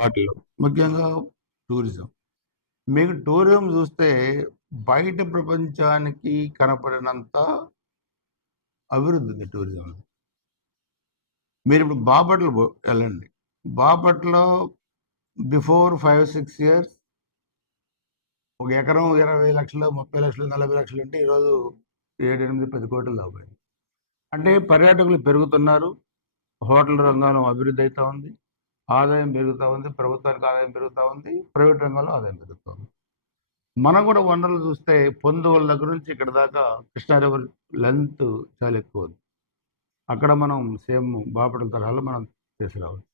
వాటిలో ముఖ్యంగా టూరిజం. మీకు టూరిజం చూస్తే బయట ప్రపంచానికి కనపడినంత అభివృద్ధి ఉంది టూరిజంలో. మీరిప్పుడు బాపట్ల వెళ్ళండి. బాపట్లలో బిఫోర్ 5-6 ఇయర్స్ ఒక ఎకరం 20 లక్షలు, 30 లక్షలు, 40 లక్షలు అంటే ఈరోజు 7, 8, 10 కోట్లు దాటిపోయింది. అంటే పర్యాటకులు పెరుగుతున్నారు, హోటల్ రంగం అభివృద్ధి అవుతా ఉంది, ఆదాయం పెరుగుతూ ఉంది, ప్రభుత్వానికి ఆదాయం పెరుగుతూ ఉంది, ప్రైవేట్ రంగంలో ఆదాయం పెరుగుతూ ఉంది. మనం కూడా వనరులు చూస్తే పొందువల దగ్గర నుంచి ఇక్కడ దాకా కృష్ణా రివర్ లెంత్ చాలా ఎక్కువ ఉంది. అక్కడ మనం సేమ్ బాపట్ల తరహాలో మనం తీసుకురావాలి.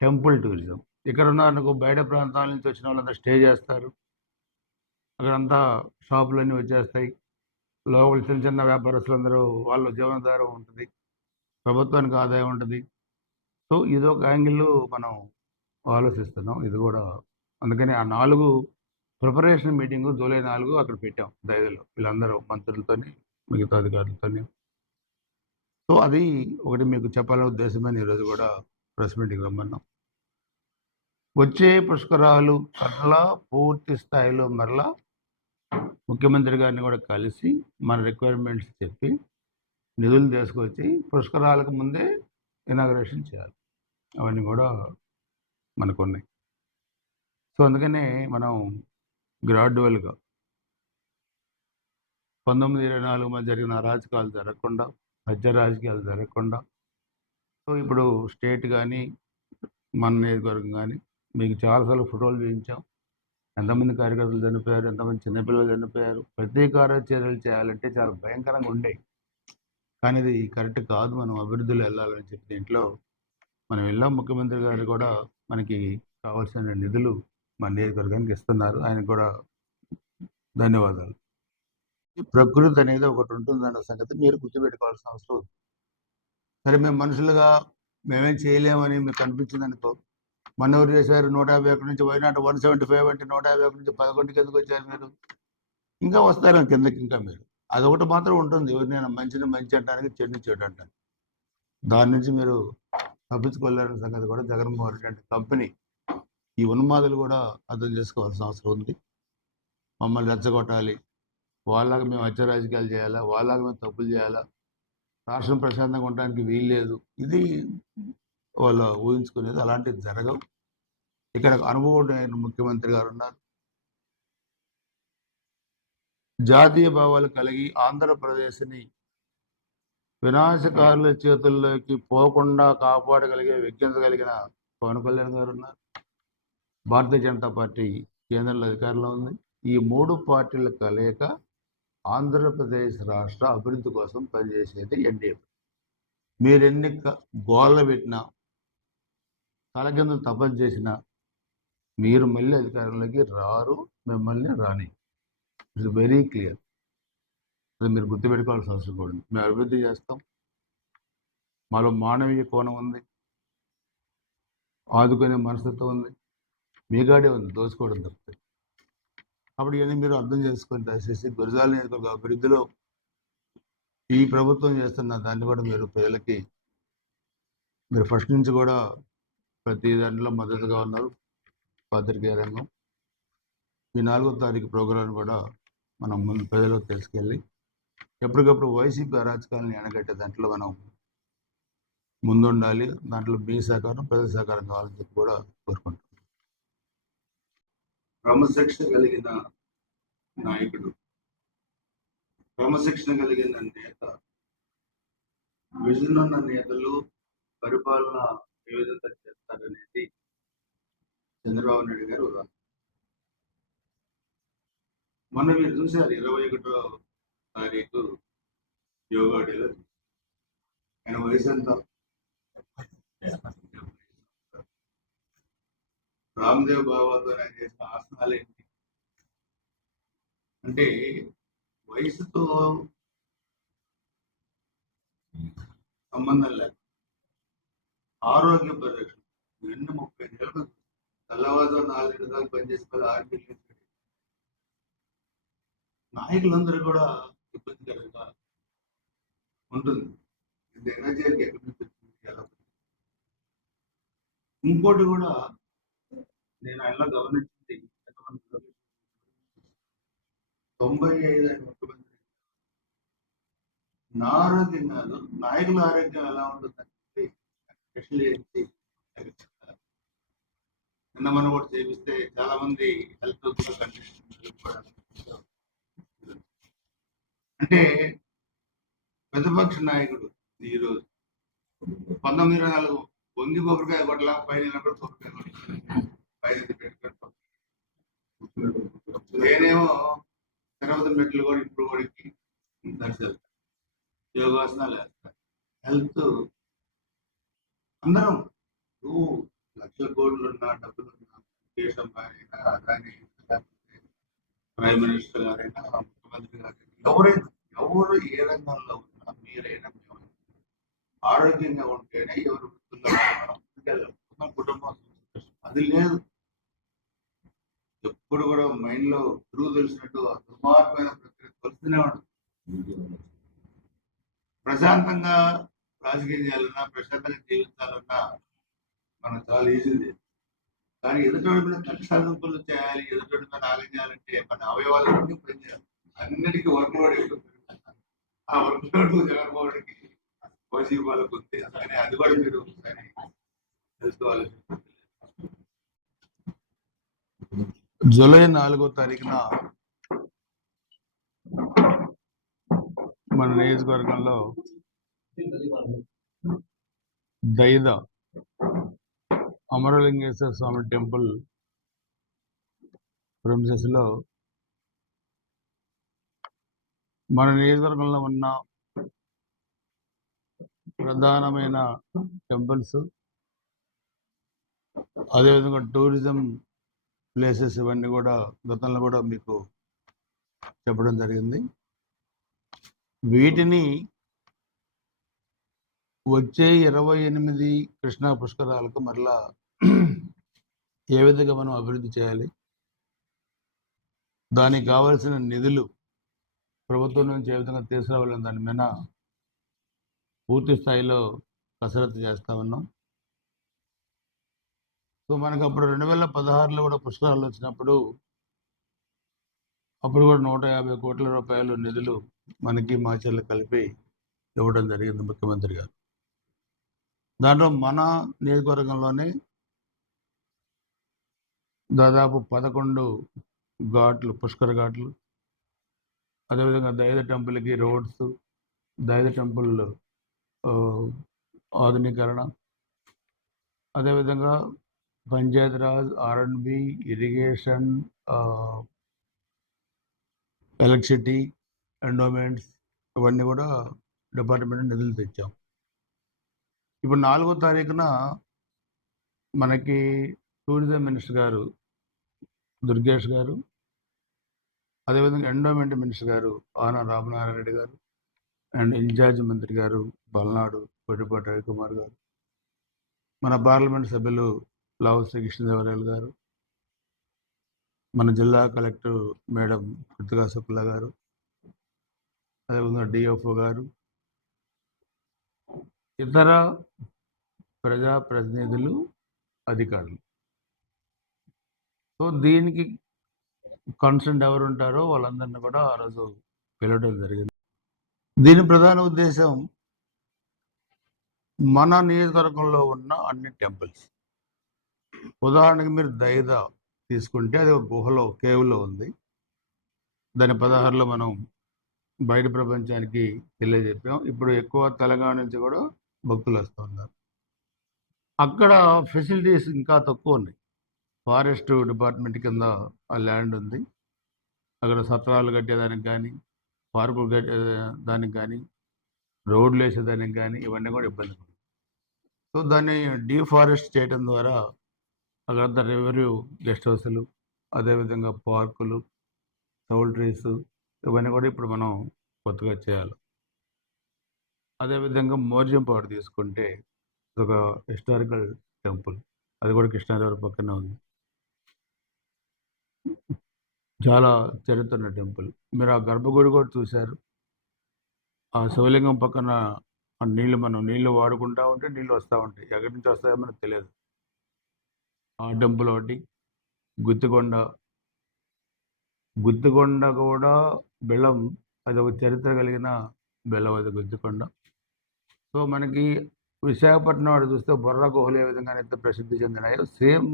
టెంపుల్ టూరిజం ఇక్కడ ఉన్నారనుకో, బయట ప్రాంతాల నుంచి వచ్చిన వాళ్ళంతా స్టే చేస్తారు, అక్కడంతా షాపులన్నీ వచ్చేస్తాయి, లోపల చిన్న చిన్న వ్యాపారస్తులందరూ వాళ్ళ జీవనాధారం ఉంటుంది, ప్రభుత్వానికి ఆదాయం ఉంటుంది. సో ఇదొక యాంగిల్ మనం ఆలోచిస్తున్నాం. ఇది కూడా అందుకని ఆ 4 ప్రిపరేషన్ మీటింగు జూలై 4 అక్కడ పెట్టాం దైవలో, వీళ్ళందరూ మంత్రులతోని మిగతా అధికారులతోని. సో అది ఒకటి మీకు చెప్పాలనే ఉద్దేశమని ఈరోజు కూడా ప్రెస్ మీటింగ్ రమ్మన్నాం. వచ్చే పుష్కరాలు మరలా పూర్తి స్థాయిలో మరలా ముఖ్యమంత్రి గారిని కూడా కలిసి మన రిక్వైర్మెంట్స్ చెప్పి నిధులు తీసుకొచ్చి పుష్కరాలకు ముందే ఇనాగ్రేషన్ చేయాలి. అవన్నీ కూడా మనకు ఉన్నాయి. సో అందుకనే మనం గ్రాడ్యువల్గా 1924 మధ్య జరిగిన అరాచకాలు జరగకుండా, మధ్య రాజకీయాలు జరగకుండా, సో ఇప్పుడు స్టేట్ కానీ మన నియోజకవర్గం కానీ మీకు చాలాసార్లు ఫోటోలు చూపించాం. ఎంతమంది కార్యకర్తలు చనిపోయారు, ఎంతమంది చిన్నపిల్లలు చనిపోయారు. ప్రతీకార చర్యలు చేయాలంటే చాలా భయంకరంగా ఉండేవి, కానీ ఇది కరెక్ట్ కాదు. మనం అభివృద్ధిలో వెళ్ళాలని చెప్పి దీంట్లో మనం వెళ్ళాం. ముఖ్యమంత్రి గారు కూడా మనకి కావాల్సిన నిధులు మన నియోజకవర్గానికి ఇస్తున్నారు. ఆయనకు కూడా ధన్యవాదాలు. ప్రకృతి అనేది ఒకటి ఉంటుందన్న సంగతి మీరు గుర్తుపెట్టుకోవాల్సిన అవసరం ఉంది. సరే, మేము మనుషులుగా మేమేం చేయలేమని మీకు అనిపించింది అనుకో, మన ఎవరు చేశారు 151 నుంచి వైనాట్ 175 అంటే 151 నుంచి 11కి ఎందుకు వచ్చారు మీరు? ఇంకా వస్తారు కిందకి. ఇంకా మీరు అదొకటి మాత్రం ఉంటుంది, ఎవరినైనా మంచిని మంచి అంటానికి, చెడుని చెడు అంటానికి. దాని నుంచి మీరు తప్పించుకోలేరన్న సంగతి కూడా జగన్మోహన్ రెడ్డి అంటే కంపెనీ, ఈ ఉన్మాదులు కూడా అర్థం చేసుకోవాల్సిన అవసరం ఉంది. మమ్మల్ని రెచ్చగొట్టాలి, వాళ్ళగా మేము హత్య రాజకీయాలు చేయాలా, వాళ్ళగా మేము తప్పులు చేయాలా, రాష్ట్రం ప్రశాంతంగా ఉండడానికి వీల్లేదు, ఇది వాళ్ళు ఊహించుకునేది. అలాంటిది జరగవు. ఇక్కడ అనుభవం ముఖ్యమంత్రి గారు ఉన్నారు. జాతీయ భావాలు కలిగి ఆంధ్రప్రదేశ్ని వినాశకారుల చేతుల్లోకి పోకుండా కాపాడగలిగే వ్యక్తించగలిగిన పవన్ కళ్యాణ్ గారు ఉన్నారు. భారతీయ జనతా పార్టీ కేంద్రంలో అధికారంలో ఉంది. ఈ 3 పార్టీల కలయిక ఆంధ్రప్రదేశ్ రాష్ట్ర అభివృద్ధి కోసం పనిచేసేది ఎన్డీఏ. మీరెన్ని గోళ్ళ పెట్టినా, తల కింద తపస్సు చేసినా మీరు మళ్ళీ అధికారంలోకి రారు, మిమ్మల్ని రాని. It's very clear. అది మీరు గుర్తుపెట్టుకోవాల్సిన అవసరం కూడా ఉంది. మేము అభివృద్ధి చేస్తాం, మాలో మానవీయ కోణం ఉంది, ఆదుకునే మనస్తత్వం ఉంది, మీగాడే ఉంది, దోచుకోవడం తప్పితే. కాబట్టి ఇవన్నీ మీరు అర్థం చేసుకొని దయచేసి గురజాల నియోజకవర్గ అభివృద్ధిలో ఈ ప్రభుత్వం చేస్తున్న దాన్ని కూడా మీరు ప్రజలకి మీరు ఫస్ట్ నుంచి కూడా ప్రతి దాంట్లో మద్దతుగా ఉన్నారు. పాత్రికేయ రంగం ఈ 4వ తారీఖు ప్రోగ్రాం కూడా మనం ముందు ప్రజలకు తీసుకెళ్ళి ఎప్పటికప్పుడు వైసీపీ అరాచకాలను ఎనగట్టే దాంట్లో మనం ముందుండాలి. దాంట్లో మీ సహకారం, ప్రజల సహకారం కావాలని చెప్పి కూడా కోరుకుంటున్నాం. క్రమశిక్షణ కలిగిన నాయకుడు, క్రమశిక్షణ కలిగిన నేత, విజన్ ఉన్న నేతలు పరిపాలన ఏ విధంగా చేస్తారనేది చంద్రబాబు నాయుడు గారు ఉదాహరణ. మొన్న మీరు చూశారు 21వ తారీఖు యోగా డేలో ఆయన వయసు ఎంత? రామ్దేవ్ బాబాతో ఆయన చేసిన ఆసనాలు ఏంటి అంటే వయసుతో సంబంధం లేదు, ఆరోగ్య పరిరక్షణ. 30 ఏళ్ళు తెల్లవారు 4 దాకా పనిచేసి 6 గంటలు నాయకులందరూ కూడా ఇబ్బందికరంగా ఉంటుంది. ఇది ఎనర్జీ ఎక్కడి నుంచి వచ్చింది, ఎలా? ఇంకోటి కూడా నేను ఆయనలో గమనించింది 95 ముఖ్యమంత్రి నా ఆరోగ్యం కాదు, నాయకుల ఆరోగ్యం ఎలా ఉంటుందని టెస్టులు చేసి నిన్న మనం కూడా చేపిస్తే చాలా మంది హెల్త్ కండిషన్ అంటే ప్రతిపక్ష నాయకుడు ఈరోజు 1924 వంగి కొబ్బరికాయ కొట్టలా పైన కూడా కొబ్బరికాయ కొట్టాలి పైన పెట్టుకుంటాం. నేనేమో తిరుపతి మెట్లు కూడా ఇప్పుడు కూడా దర్శనం యోగాసనాలు వేస్తారు. హెల్త్ అందరం లక్షల కోట్లు ఉన్నా డబ్బులు ఉన్నా దేశం గారైనా అదాని ప్రైమ్ మినిస్టర్ గారైనా ముఖ్యమంత్రి గారైనా ఎవరు ఏ రంగంలో ఉన్నా మీరైనా ఆరోగ్యంగా ఉంటేనే ఎవరు మన కుటుంబం అది లేదు. ఎప్పుడు కూడా మైండ్ లో గురువు తెలిసినట్టు దుర్మార్గమైన ప్రక్రియ కొలుస్తూనే ఉంటుంది. ప్రశాంతంగా రాజకీయం చేయాలన్నా ప్రశాంతంగా జీవించాలన్నా మనం చాలా ఈజీ లేదు. కానీ ఎదుటోడి మీద కక్ష సాధింపులు చేయాలి, ఎదుటోడి మీద నాగం చేయాలంటే మన అవయవాలన్నీ పనిచేయాలి. అన్నిటికీ వర్క్ లోడ్ ఎక్కువ. ఆ వర్క్ లోడ్ జగన్మోహన్కి కోసి వాళ్ళకు ఉంది. కానీ అది కూడా మీరు తెలుసుకోవాలి. జూలై 4వ తారీఖున మన నియోజకవర్గంలో దైద అమరలింగేశ్వర స్వామి టెంపుల్ ప్రెమిసెస్ లో మన నియోజకవర్గంలో ఉన్న ప్రధానమైన టెంపుల్స్, అదేవిధంగా టూరిజం ప్లేసెస్ ఇవన్నీ కూడా గతంలో కూడా మీకు చెప్పడం జరిగింది. వీటిని వచ్చే 28 కృష్ణా పుష్కరాలకు మరలా ఏ విధంగా మనం అభివృద్ధి చేయాలి, దానికి కావాల్సిన నిధులు ప్రభుత్వం నుంచి ఏ విధంగా తీసుకురావాలని దాని మీద పూర్తి స్థాయిలో కసరత్తు చేస్తా ఉన్నాం. సో మనకు అప్పుడు 2016లో కూడా పుష్కరాలు వచ్చినప్పుడు అప్పుడు కూడా 150 కోట్ల రూపాయలు నిధులు మనకి మాచర్లు కలిపి ఇవ్వడం జరిగింది ముఖ్యమంత్రి గారు. దాంట్లో మన నియోజకవర్గంలోనే దాదాపు 11 ఘాట్లు, పుష్కర ఘాట్లు, అదేవిధంగా దైద టెంపుల్కి రోడ్స్, దైద టెంపుల్ ఆధునీకరణ, అదేవిధంగా Panchayati Raj, R&B, irrigation, electricity, endowments ఇవన్నీ కూడా డిపార్ట్మెంట్ నిధులు తెచ్చాం. ఇప్పుడు 4వ తారీఖున మనకి టూరిజం మినిస్టర్ గారు దుర్గేష్ గారు, అదేవిధంగా ఎండోమెంట్ మినిస్టర్ గారు ఆన రామనారాయణ రెడ్డి గారు, అండ్ ఇన్ఛార్జ్ మంత్రి గారు పల్నాడు కొట్టిపాటి రవికుమార్ గారు, మన పార్లమెంట్ సభ్యులు లావు శ్రీకృష్ణదేవరాయలు గారు, మన జిల్లా కలెక్టర్ మేడం కృతికా శుక్లా గారు, అదేవిధంగా డిఎఫ్ఓ గారు, ఇతర ప్రజాప్రతినిధులు, అధికారులు. సో దీనికి కన్సర్న్ ఎవరు ఉంటారో వాళ్ళందరినీ కూడా ఆ రోజు పిలవడం జరిగింది. దీని ప్రధాన ఉద్దేశం మన నియోజకవర్గంలో ఉన్న అన్ని టెంపుల్స్, ఉదాహరణకి మీరు దైద తీసుకుంటే అది ఒక గుహలో, కేవ్లో ఉంది. దాని 16లో మనం బయట ప్రపంచానికి తెలియజెప్పాం. ఇప్పుడు ఎక్కువ తెలంగాణ నుంచి కూడా భక్తులు వస్తూ ఉన్నారు. అక్కడ ఫెసిలిటీస్ ఇంకా తక్కువ ఉన్నాయి. ఫారెస్ట్ డిపార్ట్మెంట్ కింద ఆ ల్యాండ్ ఉంది. అక్కడ సత్రాలు కట్టేదానికి కానీ, పార్కులు కట్టేదానికి కానీ, రోడ్లు వేసేదానికి కానీ ఇవన్నీ కూడా ఇబ్బంది ఉంది. సో దాన్ని డీఫారెస్ట్ చేయడం ద్వారా అక్కడంతా రెవెన్యూ గెస్ట్ హౌస్లు, అదేవిధంగా పార్కులు, సౌల్ ట్రీస్ ఇవన్నీ కూడా ఇప్పుడు మనం కొత్తగా చేయాలి. అదేవిధంగా మోర్జంపాడు తీసుకుంటే ఒక హిస్టారికల్ టెంపుల్, అది కూడా కృష్ణాదేవర పక్కనే ఉంది. చాలా చరిత్ర ఉన్న టెంపుల్. మీరు ఆ గర్భగుడి కూడా చూశారు. ఆ శివలింగం పక్కన ఆ నీళ్లు, మనం నీళ్లు వాడుకుంటా ఉంటే నీళ్ళు వస్తూ ఉంటాయి. ఎక్కడి నుంచి వస్తాయో మనకు తెలియదు. ఆ టెంపుల్ ఒకటి, గుత్తికొండ గుత్తికొండ కూడా బెల్లం, అది ఒక చరిత్ర కలిగిన బెల్లం అది గుత్తికొండ. సో మనకి విశాఖపట్నం వాడు చూస్తే బొర్రా గుహలు ఏ విధంగా అయితే ప్రసిద్ధి చెందినాయో సేమ్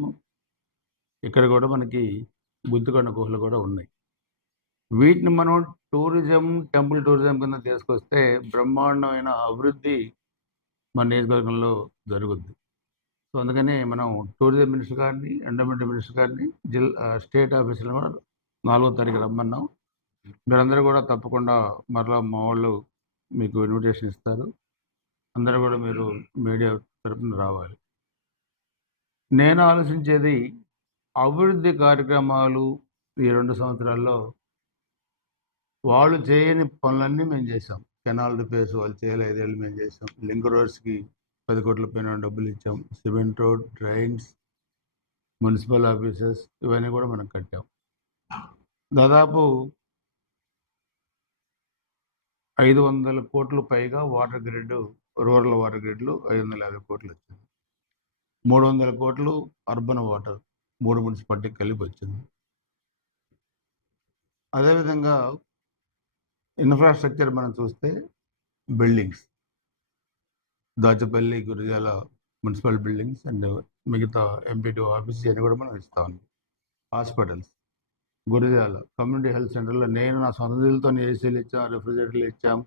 ఇక్కడ కూడా మనకి గుత్తికొండ గుహలు కూడా ఉన్నాయి. వీటిని మనం టూరిజం, టెంపుల్ టూరిజం కింద తీసుకొస్తే బ్రహ్మాండమైన అభివృద్ధి మన నియోజకవర్గంలో జరుగుద్ది. సో అందుకని మనం టూరిజం మినిస్టర్ గారిని, ఎండోమెంట్ మినిస్టర్ గారిని, స్టేట్ ఆఫీసులో కూడా 4వ తారీఖు రమ్మన్నాం. మీరందరూ కూడా తప్పకుండా మరలా మా వాళ్ళు మీకు ఇన్విటేషన్ ఇస్తారు. అందరూ కూడా మీరు మీడియా తరపున రావాలి. నేను ఆలోచించేది అభివృద్ధి కార్యక్రమాలు ఈ 2 సంవత్సరాల్లో వాళ్ళు చేయని పనులన్నీ మేము చేసాం. కెనాల్ రిపేర్స్ వాళ్ళు చేయలే, 5 ఏళ్ళు మేము చేసాం. లింక్ రోడ్స్కి 10 కోట్ల పైన డబ్బులు ఇచ్చాం. Cement road, drains, municipal offices ఇవన్నీ కూడా మనం కట్టాం. దాదాపు 500 కోట్లు పైగా వాటర్ గ్రిడ్, రూరల్ వాటర్ గ్రిడ్లు 550 కోట్లు వచ్చింది. 300 కోట్లు అర్బన్ వాటర్ 3 మున్సిపాలిటీకి కలిపి వచ్చింది. అదేవిధంగా ఇన్ఫ్రాస్ట్రక్చర్ మనం చూస్తే buildings, Dachepalli, Gurazala municipal buildings and మిగతా ఎంపీటీ ఆఫీస్ అని కూడా మనం ఇస్తాం. హాస్పిటల్స్, గురిజాల కమ్యూనిటీ హెల్త్ సెంటర్లో నేను నా సొంత నిధులతో ఏసీలు ఇచ్చాం, రిఫ్రిజిరేటర్లు ఇచ్చాం,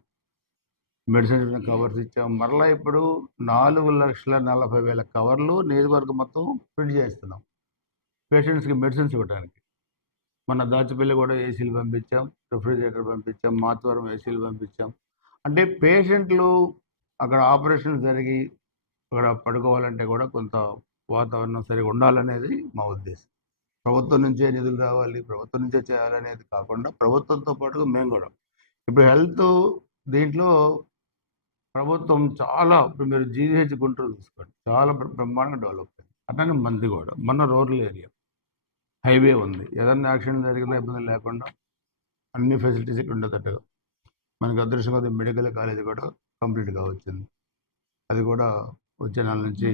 మెడిసిన్ కవర్స్ ఇచ్చాం. మరలా ఇప్పుడు 4,40,000 కవర్లు నియోజకవర్గం మొత్తం ప్రింట్ చేస్తున్నాం పేషెంట్స్కి మెడిసిన్స్ ఇవ్వడానికి. మన దాచపల్లి కూడా ఏసీలు పంపించాం, రిఫ్రిజిరేటర్ పంపించాం, మాతవరం ఏసీలు పంపించాం. అంటే పేషెంట్లు అక్కడ ఆపరేషన్ జరిగి అక్కడ పడుకోవాలంటే కూడా కొంత వాతావరణం సరిగా ఉండాలనేది మా ఉద్దేశం. ప్రభుత్వం నుంచే నిధులు రావాలి, ప్రభుత్వం నుంచే చేయాలనేది కాకుండా ప్రభుత్వంతో పాటు మేము కూడా ఇప్పుడు హెల్త్ దీంట్లో ప్రభుత్వం చాలా, ఇప్పుడు మీరు జీజీహెచ్ గుంటూరు చూసుకోండి, చాలా బ్రహ్మాండంగా డెవలప్ అయింది. అట్లానే మంది కూడా మన రూరల్ ఏరియా హైవే ఉంది, ఏదన్నా యాక్సిడెంట్ జరిగినా ఇబ్బంది లేకుండా అన్ని ఫెసిలిటీస్ ఇక్కడ ఉండేటట్టుగా మనకి అదృష్టంగా మెడికల్ కాలేజ్ కూడా కంప్లీట్గా వచ్చింది. అది కూడా వచ్చే నెల నుంచి